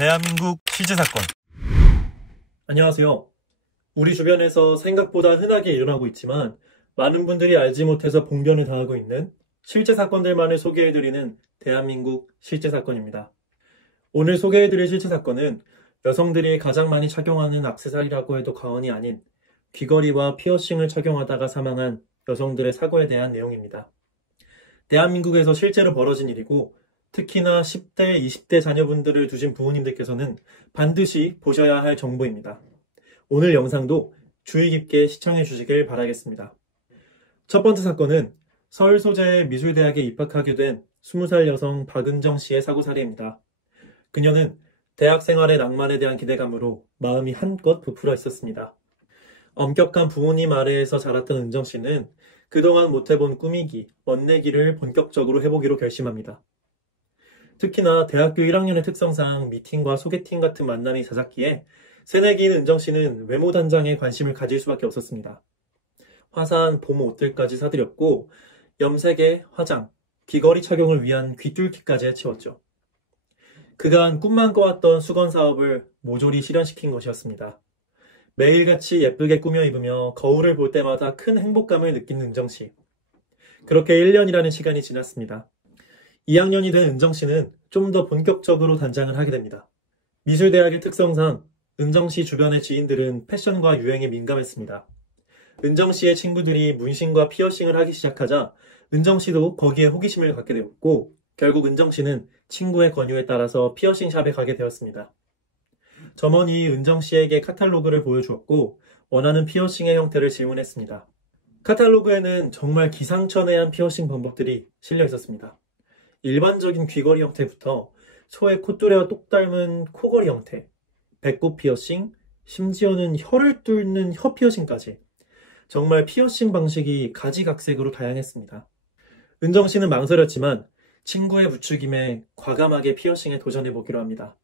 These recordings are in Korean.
대한민국 실제 사건. 안녕하세요. 우리 주변에서 생각보다 흔하게 일어나고 있지만 많은 분들이 알지 못해서 봉변을 당하고 있는 실제 사건들만을 소개해드리는 대한민국 실제 사건입니다. 오늘 소개해드릴 실제 사건은 여성들이 가장 많이 착용하는 액세서리라고 해도 과언이 아닌 귀걸이와 피어싱을 착용하다가 사망한 여성들의 사고에 대한 내용입니다. 대한민국에서 실제로 벌어진 일이고 특히나 10대, 20대 자녀분들을 두신 부모님들께서는 반드시 보셔야 할 정보입니다. 오늘 영상도 주의 깊게 시청해 주시길 바라겠습니다. 첫 번째 사건은 서울 소재의 미술대학에 입학하게 된 20살 여성 박은정 씨의 사고사례입니다. 그녀는 대학 생활의 낭만에 대한 기대감으로 마음이 한껏 부풀어 있었습니다. 엄격한 부모님 아래에서 자랐던 은정 씨는 그동안 못해본 꾸미기, 멋내기를 본격적으로 해보기로 결심합니다. 특히나 대학교 1학년의 특성상 미팅과 소개팅 같은 만남이 잦았기에 새내기인 은정 씨는 외모 단장에 관심을 가질 수밖에 없었습니다. 화사한 봄 옷들까지 사들였고 염색에 화장, 귀걸이 착용을 위한 귀뚫기까지 해치웠죠. 그간 꿈만 꿔왔던 수건 사업을 모조리 실현시킨 것이었습니다. 매일같이 예쁘게 꾸며 입으며 거울을 볼 때마다 큰 행복감을 느끼는 은정 씨. 그렇게 1년이라는 시간이 지났습니다. 2학년이 된 은정 씨는 좀 더 본격적으로 단장을 하게 됩니다. 미술대학의 특성상 은정 씨 주변의 지인들은 패션과 유행에 민감했습니다. 은정 씨의 친구들이 문신과 피어싱을 하기 시작하자 은정 씨도 거기에 호기심을 갖게 되었고 결국 은정 씨는 친구의 권유에 따라서 피어싱 샵에 가게 되었습니다. 점원이 은정 씨에게 카탈로그를 보여주었고 원하는 피어싱의 형태를 질문했습니다. 카탈로그에는 정말 기상천외한 피어싱 방법들이 실려 있었습니다. 일반적인 귀걸이 형태부터 소의 콧뚜레와 똑 닮은 코걸이 형태, 배꼽 피어싱, 심지어는 혀를 뚫는 혀 피어싱까지 정말 피어싱 방식이 가지각색으로 다양했습니다. 은정 씨는 망설였지만 친구의 부추김에 과감하게 피어싱에 도전해보기로 합니다.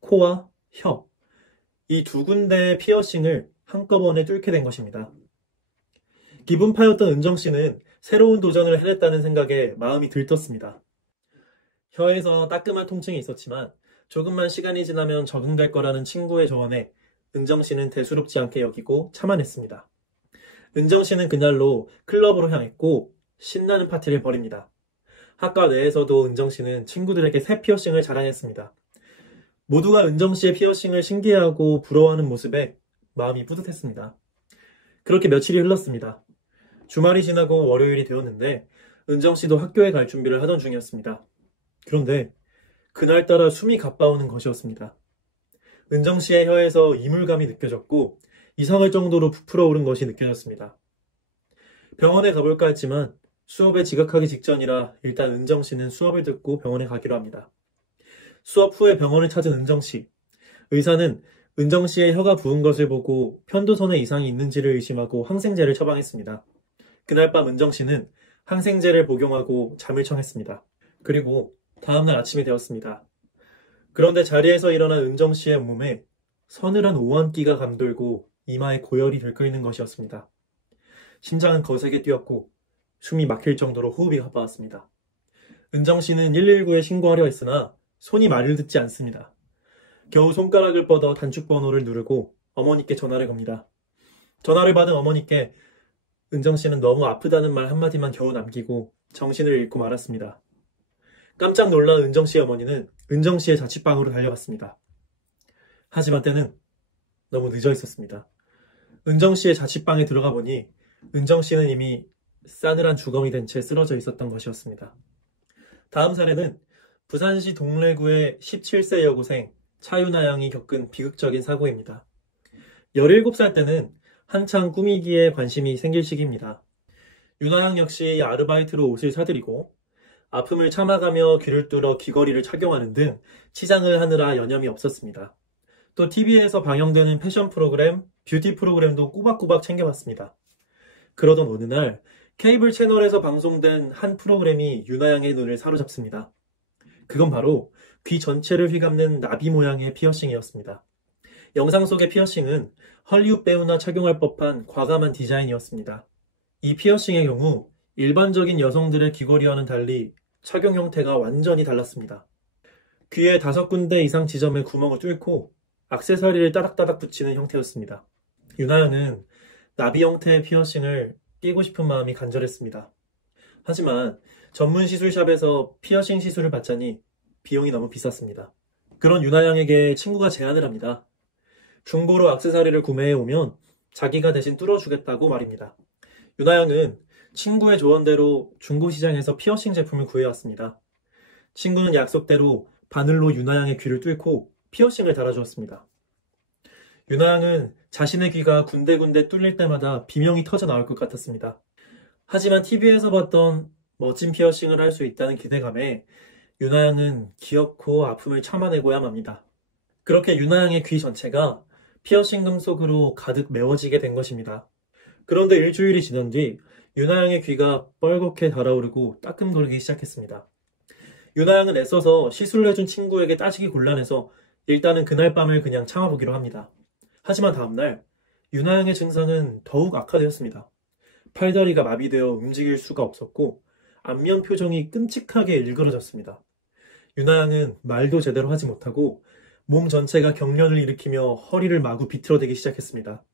코와 혀, 이 두 군데의 피어싱을 한꺼번에 뚫게 된 것입니다. 기분파였던 은정 씨는 새로운 도전을 해냈다는 생각에 마음이 들떴습니다. 혀에서 따끔한 통증이 있었지만 조금만 시간이 지나면 적응될 거라는 친구의 조언에 은정 씨는 대수롭지 않게 여기고 참아냈습니다. 은정 씨는 그날로 클럽으로 향했고 신나는 파티를 벌입니다. 학과 내에서도 은정 씨는 친구들에게 새 피어싱을 자랑했습니다. 모두가 은정 씨의 피어싱을 신기해하고 부러워하는 모습에 마음이 뿌듯했습니다. 그렇게 며칠이 흘렀습니다. 주말이 지나고 월요일이 되었는데 은정 씨도 학교에 갈 준비를 하던 중이었습니다. 그런데 그날따라 숨이 가빠오는 것이었습니다. 은정 씨의 혀에서 이물감이 느껴졌고 이상할 정도로 부풀어 오른 것이 느껴졌습니다. 병원에 가볼까 했지만 수업에 지각하기 직전이라 일단 은정 씨는 수업을 듣고 병원에 가기로 합니다. 수업 후에 병원을 찾은 은정 씨. 의사는 은정 씨의 혀가 부은 것을 보고 편도선에 이상이 있는지를 의심하고 항생제를 처방했습니다. 그날 밤 은정 씨는 항생제를 복용하고 잠을 청했습니다. 그리고 다음날 아침이 되었습니다. 그런데 자리에서 일어난 은정 씨의 몸에 서늘한 오한기가 감돌고 이마에 고열이 들끓는 것이었습니다. 심장은 거세게 뛰었고 숨이 막힐 정도로 호흡이 가빠왔습니다. 은정 씨는 119에 신고하려 했으나 손이 말을 듣지 않습니다. 겨우 손가락을 뻗어 단축번호를 누르고 어머니께 전화를 겁니다. 전화를 받은 어머니께 은정 씨는 너무 아프다는 말 한마디만 겨우 남기고 정신을 잃고 말았습니다. 깜짝 놀란 은정 씨의 어머니는 은정 씨의 자취방으로 달려갔습니다. 하지만 때는 너무 늦어 있었습니다. 은정 씨의 자취방에 들어가 보니 은정 씨는 이미 싸늘한 주검이 된 채 쓰러져 있었던 것이었습니다. 다음 사례는 부산시 동래구의 17세 여고생 차윤아 양이 겪은 비극적인 사고입니다. 17살 때는 한창 꾸미기에 관심이 생길 시기입니다. 윤아 양 역시 아르바이트로 옷을 사들이고 아픔을 참아가며 귀를 뚫어 귀걸이를 착용하는 등 치장을 하느라 여념이 없었습니다. 또 TV에서 방영되는 패션 프로그램, 뷰티 프로그램도 꼬박꼬박 챙겨봤습니다. 그러던 어느 날 케이블 채널에서 방송된 한 프로그램이 윤아 양의 눈을 사로잡습니다. 그건 바로 귀 전체를 휘감는 나비 모양의 피어싱이었습니다. 영상 속의 피어싱은 헐리우드 배우나 착용할 법한 과감한 디자인이었습니다. 이 피어싱의 경우 일반적인 여성들의 귀걸이와는 달리 착용 형태가 완전히 달랐습니다. 귀에 5군데 이상 지점에 구멍을 뚫고 액세서리를 따닥따닥 붙이는 형태였습니다. 유나영은 나비 형태의 피어싱을 끼고 싶은 마음이 간절했습니다. 하지만 전문 시술샵에서 피어싱 시술을 받자니 비용이 너무 비쌌습니다. 그런 유나영에게 친구가 제안을 합니다. 중고로 액세서리를 구매해 오면 자기가 대신 뚫어주겠다고 말입니다. 유나영은 친구의 조언대로 중고시장에서 피어싱 제품을 구해왔습니다. 친구는 약속대로 바늘로 유나영의 귀를 뚫고 피어싱을 달아주었습니다. 유나영은 자신의 귀가 군데군데 뚫릴 때마다 비명이 터져 나올 것 같았습니다. 하지만 TV에서 봤던 멋진 피어싱을 할 수 있다는 기대감에 유나영은 기어코 아픔을 참아내고야 맙니다. 그렇게 유나영의 귀 전체가 피어싱 금속으로 가득 메워지게 된 것입니다. 그런데 일주일이 지난 뒤 유나영의 귀가 뻘겋게 달아오르고 따끔거리기 시작했습니다. 유나영은 애써서 시술을 해준 친구에게 따지기 곤란해서 일단은 그날 밤을 그냥 참아보기로 합니다. 하지만 다음날 유나영의 증상은 더욱 악화되었습니다. 팔다리가 마비되어 움직일 수가 없었고 안면 표정이 끔찍하게 일그러졌습니다. 유나영은 말도 제대로 하지 못하고 몸 전체가 경련을 일으키며 허리를 마구 비틀어대기 시작했습니다.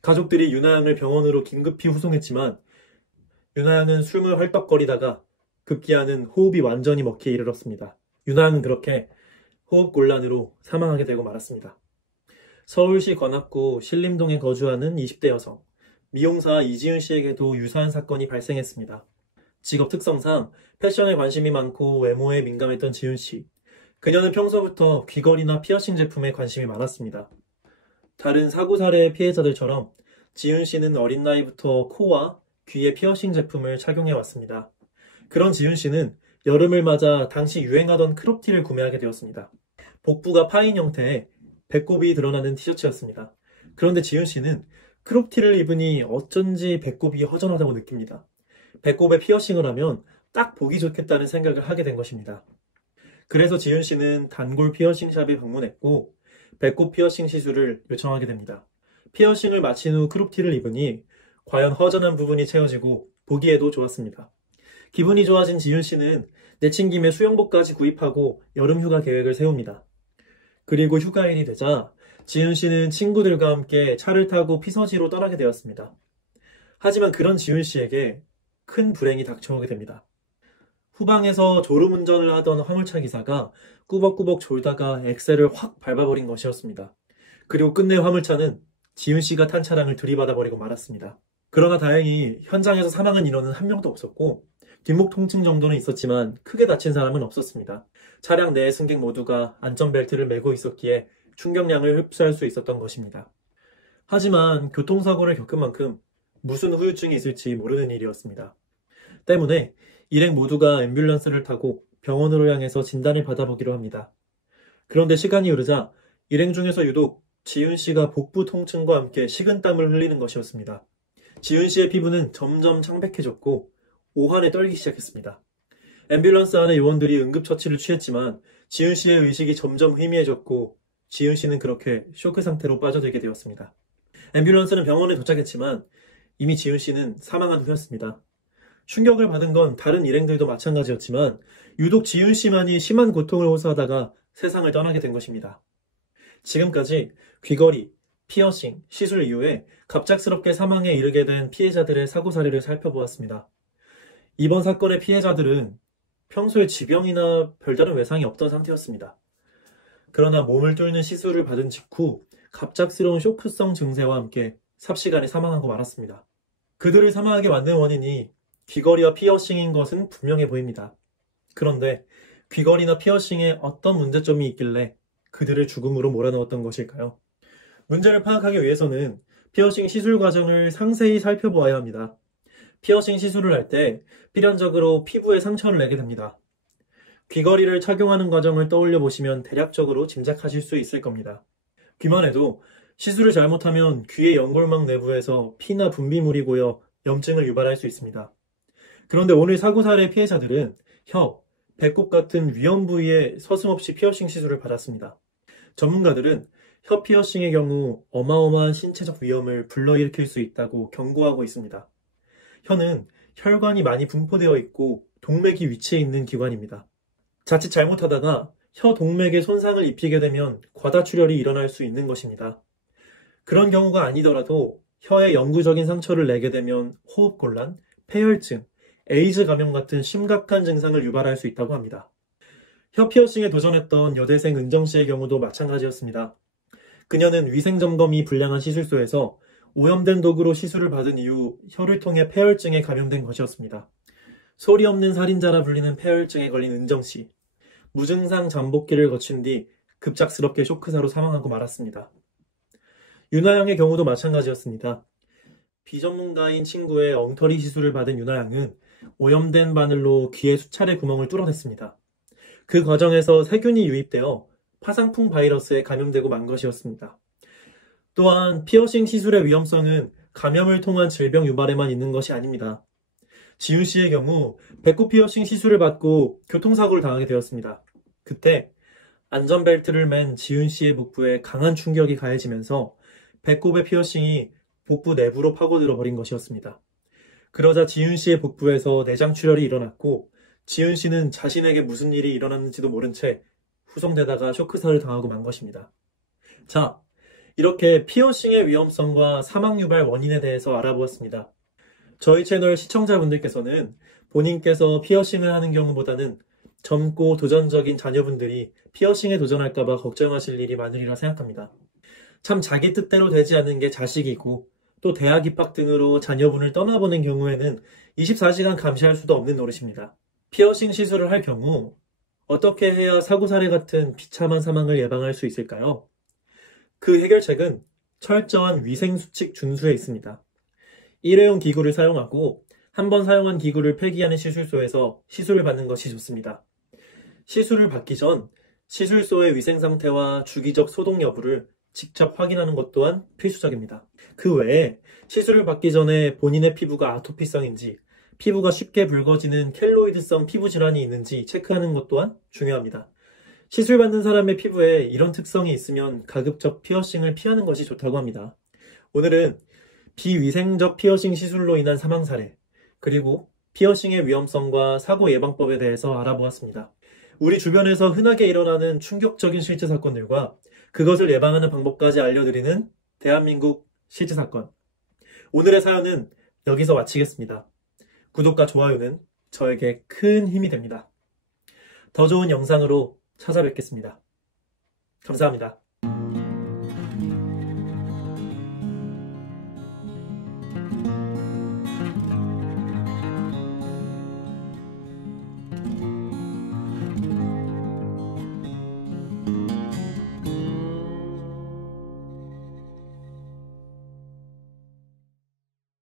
가족들이 유나영을 병원으로 긴급히 후송했지만 유나영은 숨을 헐떡거리다가 급기야는 호흡이 완전히 먹히에 이르렀습니다. 유나영은 그렇게 호흡곤란으로 사망하게 되고 말았습니다. 서울시 관악구 신림동에 거주하는 20대 여성, 미용사 이지은 씨에게도 유사한 사건이 발생했습니다. 직업 특성상 패션에 관심이 많고 외모에 민감했던 지은 씨. 그녀는 평소부터 귀걸이나 피어싱 제품에 관심이 많았습니다. 다른 사고 사례의 피해자들처럼 지은 씨는 어린 나이부터 코와 귀에 피어싱 제품을 착용해 왔습니다. 그런 지은 씨는 여름을 맞아 당시 유행하던 크롭티를 구매하게 되었습니다. 복부가 파인 형태의 배꼽이 드러나는 티셔츠였습니다. 그런데 지은 씨는 크롭티를 입으니 어쩐지 배꼽이 허전하다고 느낍니다. 배꼽에 피어싱을 하면 딱 보기 좋겠다는 생각을 하게 된 것입니다. 그래서 지은 씨는 단골 피어싱 샵에 방문했고 배꼽 피어싱 시술을 요청하게 됩니다. 피어싱을 마친 후 크롭티를 입으니 과연 허전한 부분이 채워지고 보기에도 좋았습니다. 기분이 좋아진 지은 씨는 내친 김에 수영복까지 구입하고 여름 휴가 계획을 세웁니다. 그리고 휴가일이 되자 지은 씨는 친구들과 함께 차를 타고 피서지로 떠나게 되었습니다. 하지만 그런 지은 씨에게 큰 불행이 닥쳐오게 됩니다. 후방에서 졸음운전을 하던 화물차 기사가 꾸벅꾸벅 졸다가 엑셀을 확 밟아버린 것이었습니다. 그리고 끝내 화물차는 지은 씨가 탄 차량을 들이받아버리고 말았습니다. 그러나 다행히 현장에서 사망한 인원은 한 명도 없었고 뒷목 통증 정도는 있었지만 크게 다친 사람은 없었습니다. 차량 내 승객 모두가 안전벨트를 매고 있었기에 충격량을 흡수할 수 있었던 것입니다. 하지만 교통사고를 겪은 만큼 무슨 후유증이 있을지 모르는 일이었습니다. 때문에 일행 모두가 앰뷸런스를 타고 병원으로 향해서 진단을 받아보기로 합니다. 그런데 시간이 흐르자 일행 중에서 유독 지은 씨가 복부 통증과 함께 식은땀을 흘리는 것이었습니다. 지은 씨의 피부는 점점 창백해졌고 오한에 떨기 시작했습니다. 앰뷸런스 안의 요원들이 응급처치를 취했지만 지은 씨의 의식이 점점 희미해졌고 지은 씨는 그렇게 쇼크 상태로 빠져들게 되었습니다. 앰뷸런스는 병원에 도착했지만 이미 지은 씨는 사망한 후였습니다. 충격을 받은 건 다른 일행들도 마찬가지였지만 유독 지은 씨만이 심한 고통을 호소하다가 세상을 떠나게 된 것입니다. 지금까지 귀걸이, 피어싱, 시술 이후에 갑작스럽게 사망에 이르게 된 피해자들의 사고 사례를 살펴보았습니다. 이번 사건의 피해자들은 평소에 지병이나 별다른 외상이 없던 상태였습니다. 그러나 몸을 뚫는 시술을 받은 직후 갑작스러운 쇼크성 증세와 함께 삽시간에 사망하고 말았습니다. 그들을 사망하게 만든 원인이 귀걸이와 피어싱인 것은 분명해 보입니다. 그런데 귀걸이나 피어싱에 어떤 문제점이 있길래 그들을 죽음으로 몰아넣었던 것일까요? 문제를 파악하기 위해서는 피어싱 시술 과정을 상세히 살펴보아야 합니다. 피어싱 시술을 할 때 필연적으로 피부에 상처를 내게 됩니다. 귀걸이를 착용하는 과정을 떠올려 보시면 대략적으로 짐작하실 수 있을 겁니다. 귀만 해도 시술을 잘못하면 귀의 연골막 내부에서 피나 분비물이 고여 염증을 유발할 수 있습니다. 그런데 오늘 사고 사례 피해자들은 혀, 배꼽 같은 위험 부위에 서슴없이 피어싱 시술을 받았습니다. 전문가들은 혀 피어싱의 경우 어마어마한 신체적 위험을 불러일으킬 수 있다고 경고하고 있습니다. 혀는 혈관이 많이 분포되어 있고 동맥이 위치해 있는 기관입니다. 자칫 잘못하다가 혀 동맥에 손상을 입히게 되면 과다출혈이 일어날 수 있는 것입니다. 그런 경우가 아니더라도 혀에 영구적인 상처를 내게 되면 호흡곤란, 폐혈증, 에이즈 감염 같은 심각한 증상을 유발할 수 있다고 합니다. 혀 피어싱에 도전했던 여대생 은정 씨의 경우도 마찬가지였습니다. 그녀는 위생점검이 불량한 시술소에서 오염된 도구로 시술을 받은 이후 혀를 통해 폐혈증에 감염된 것이었습니다. 소리 없는 살인자라 불리는 폐혈증에 걸린 은정 씨. 무증상 잠복기를 거친 뒤 급작스럽게 쇼크사로 사망하고 말았습니다. 윤하영의 경우도 마찬가지였습니다. 비전문가인 친구의 엉터리 시술을 받은 윤하영은 오염된 바늘로 귀에 수차례 구멍을 뚫어냈습니다. 그 과정에서 세균이 유입되어 파상풍 바이러스에 감염되고 만 것이었습니다. 또한 피어싱 시술의 위험성은 감염을 통한 질병 유발에만 있는 것이 아닙니다. 지윤 씨의 경우 배꼽 피어싱 시술을 받고 교통사고를 당하게 되었습니다. 그때 안전벨트를 맨 지윤 씨의 복부에 강한 충격이 가해지면서 배꼽의 피어싱이 복부 내부로 파고들어 버린 것이었습니다. 그러자 지윤 씨의 복부에서 내장출혈이 일어났고 지윤 씨는 자신에게 무슨 일이 일어났는지도 모른 채 후송되다가 쇼크사를 당하고 만 것입니다. 자, 이렇게 피어싱의 위험성과 사망 유발 원인에 대해서 알아보았습니다. 저희 채널 시청자분들께서는 본인께서 피어싱을 하는 경우보다는 젊고 도전적인 자녀분들이 피어싱에 도전할까봐 걱정하실 일이 많으리라 생각합니다. 참 자기 뜻대로 되지 않는 게 자식이고 또 대학 입학 등으로 자녀분을 떠나보낸 경우에는 24시간 감시할 수도 없는 노릇입니다. 피어싱 시술을 할 경우 어떻게 해야 사고사례 같은 비참한 사망을 예방할 수 있을까요? 그 해결책은 철저한 위생수칙 준수에 있습니다. 일회용 기구를 사용하고 한 번 사용한 기구를 폐기하는 시술소에서 시술을 받는 것이 좋습니다. 시술을 받기 전 시술소의 위생 상태와 주기적 소독 여부를 직접 확인하는 것 또한 필수적입니다. 그 외에 시술을 받기 전에 본인의 피부가 아토피성인지 피부가 쉽게 붉어지는 켈로이드성 피부 질환이 있는지 체크하는 것 또한 중요합니다. 시술 받는 사람의 피부에 이런 특성이 있으면 가급적 피어싱을 피하는 것이 좋다고 합니다. 오늘은 비위생적 피어싱 시술로 인한 사망 사례, 그리고 피어싱의 위험성과 사고 예방법에 대해서 알아보았습니다. 우리 주변에서 흔하게 일어나는 충격적인 실제 사건들과 그것을 예방하는 방법까지 알려드리는 대한민국 실제 사건. 오늘의 사연은 여기서 마치겠습니다. 구독과 좋아요는 저에게 큰 힘이 됩니다. 더 좋은 영상으로 찾아뵙겠습니다. 감사합니다.